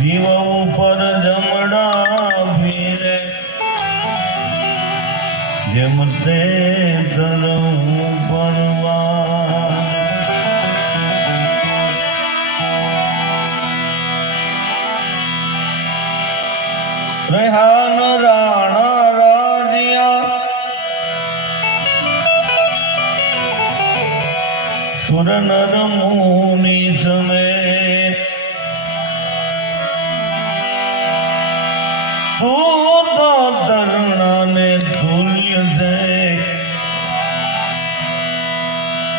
જીવ ઉપર જમડા ફીરે. જેમ તે તરવું પરવા રેહાન રાણા રાજિયા. સુર નર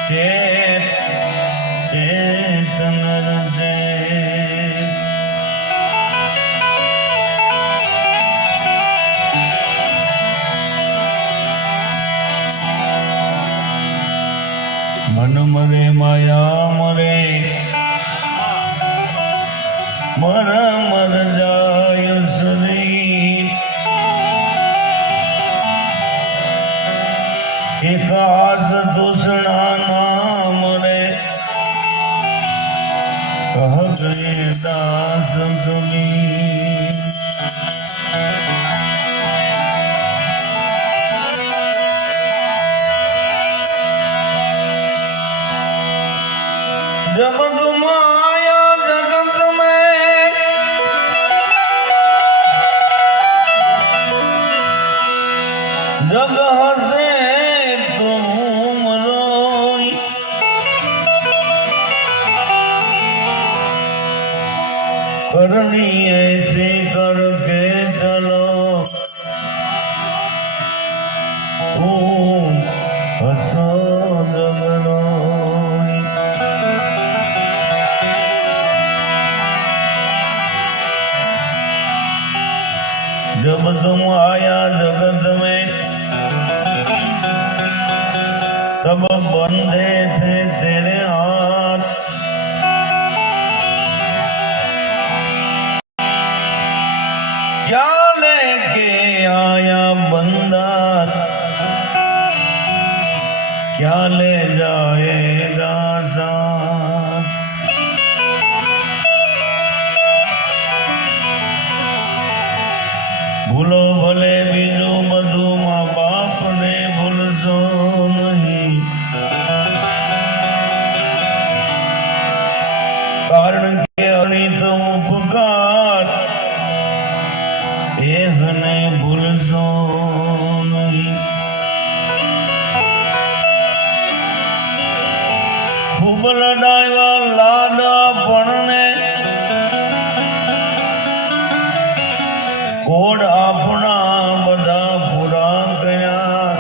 ચેત ચેતન ચેત મન મરે માયા મરે. મર મર જાય શરીર. એકાસ કરતા સંતોની જબ માયા જગત મે જગ তব বন্ধে એહને ભૂલશો નહીં. ખૂબ લડાવ્યા લાડા પણને. કોડ આપણા બધા પૂરા કર્યા.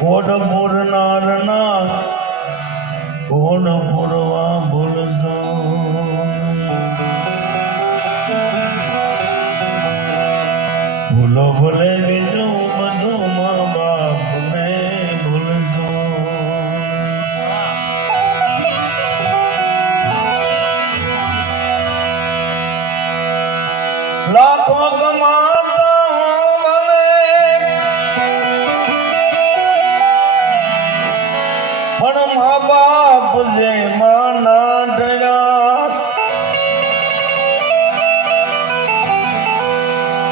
કોડ પૂરનારના કોડ પૂરવા ભૂલશો પણ મા બાપ જે માના ડર્યા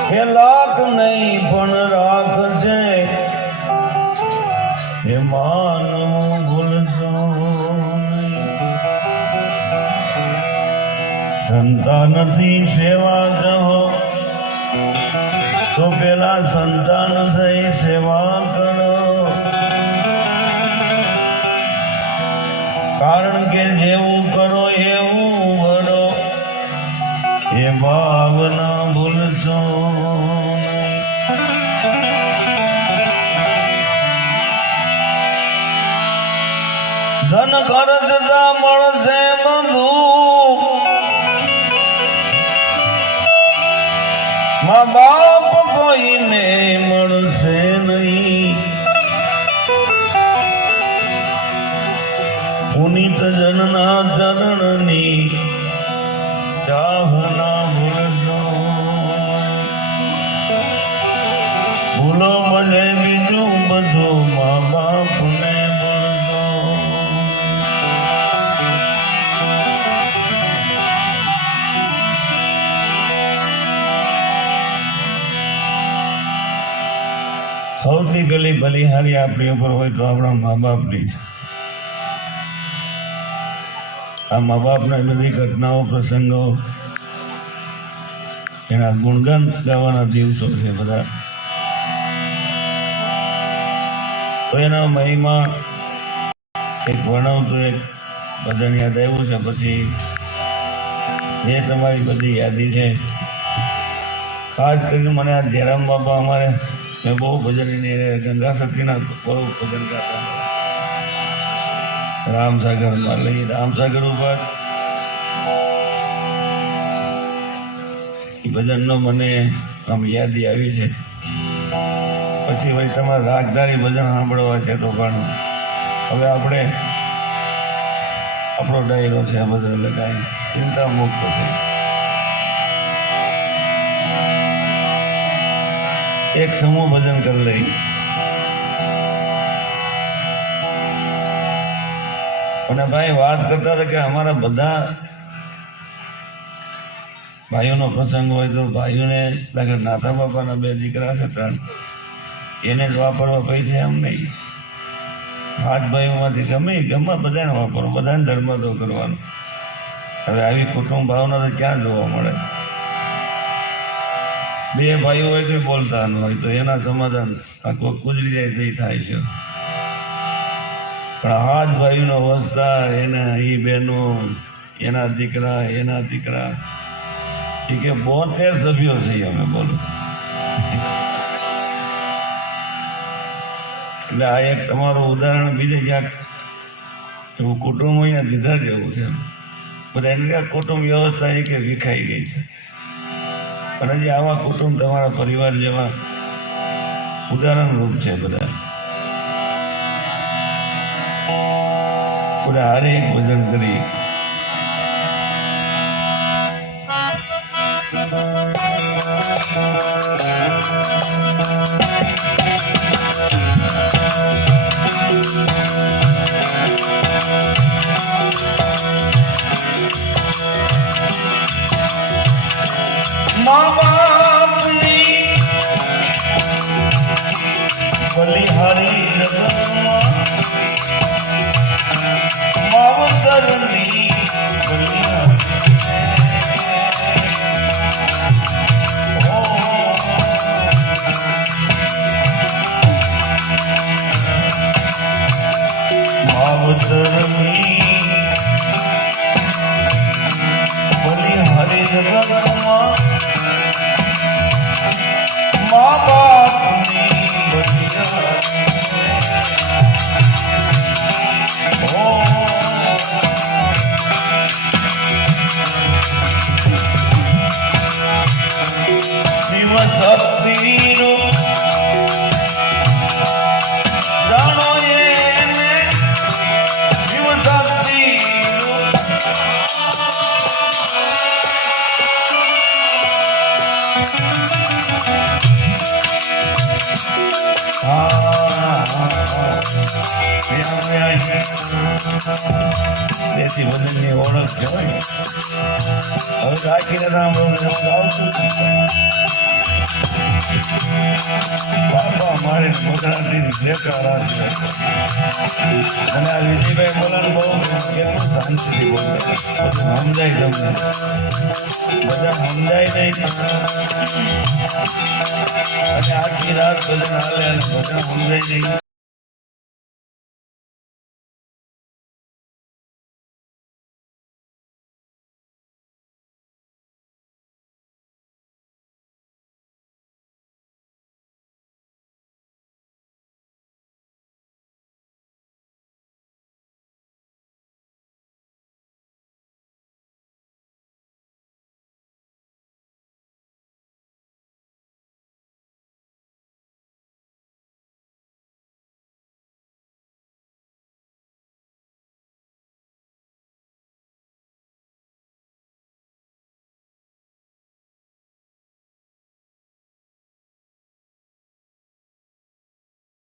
હે લાખ નહીં પણ રાખશે હે માનું ભૂલશો સંતાનથી સેવા જહો તો પેલા સંતાન થઈ સેવા કરો. કારણ કે જેવું કરો એવું ભરો એ ભાવના ભૂલશો. ધન કરજતા મળશે બધું. મા બાપ કોઈને મળશે નહીં. પુનિત જનના ચરણની ચાહના ભૂલશો ભૂલો ભલે બીજું બધું મા બાપને ભૂલશો સૌથી ગલી બલિહારી આપણી ઉપર હોય તો આપણા મા બાપની છે આ મા બાપના બધી ઘટનાઓ, પ્રસંગો, એના ગુણગાન ગાવાના દિવસો છે બધા. તો એના મહિમા એક વર્ણવતું એક ભજન યાદ આવ્યું છે. પછી જે તમારી બધી યાદી છે. ખાસ કરીને મને આ જયરામ બાપા અમારે મેં બહુ ભજન ગંગા શક્તિના બહુ ભજન ગાતા રામસાગરમાં લઈ રામસાગર ઉપર. એ ભજનનો મને આમ યાદી આવી છે. પછી ભાઈ તમારે રાગધારી ભજન સાંભળવા છે તો પણ હવે આપણે આપણો ડાયરો છે આ બધો એટલે કાંઈ ચિંતા મુક્ત છે. એક સમૂહ ભજન કરી લઈ. અને ભાઈ વાત કરતા હતા કે અમારા બધા ભાઈઓનો પ્રસંગ હોય તો ભાઈઓને લાગે નાથા બાપાના બે દીકરા છે ત્રણ. એને જ વાપરવા પૈસા એમ નહીં. હાથ ભાઈઓમાંથી ગમે ગમે, બધાને વાપરો, બધાને ધર્મ તો કરવાનો. હવે આવી કુટુંબ ભાવના તો ક્યાં જોવા મળે? બે ભાઈઓ હોય તો બોલતા ન હોય તો એના સમાધાન આખો કુજરી જાય તે થાય છે. પણ આ જ ભાઈનો વસ્તાર એના એ બહેનો એના દીકરા એના દીકરા. એ કે બોતેર સભ્યો છીએ અમે બોલો. એટલે આ એક તમારું ઉદાહરણ બીજે ક્યાંક. એવું કુટુંબ અહીંયા દીધા જેવું છે બધા એને ક્યાંક કુટુંબ વ્યવસ્થા એ કે વિખાઈ ગઈ છે. અને જે આવા કુટુંબ તમારા પરિવાર જેવા ઉદાહરણ રૂપ છે બધા. બધા હારે એક ભજન કરી મા માવતરની બલિહારી દેશી ભજનની ઓળખ કહેવાય હવે રાખીને રામ ગાઉં છું બાપા, મારે ગુજરાતી બેકાર છે. અને આ વિધિભાઈ બોલાને બહુ કેટલું શાંતિથી બોલે. બધું સમજાય તમને. બધા સમજાય નહીં અને આખી રાત ભજન હાલે અને ભજન સમજાય નહીં.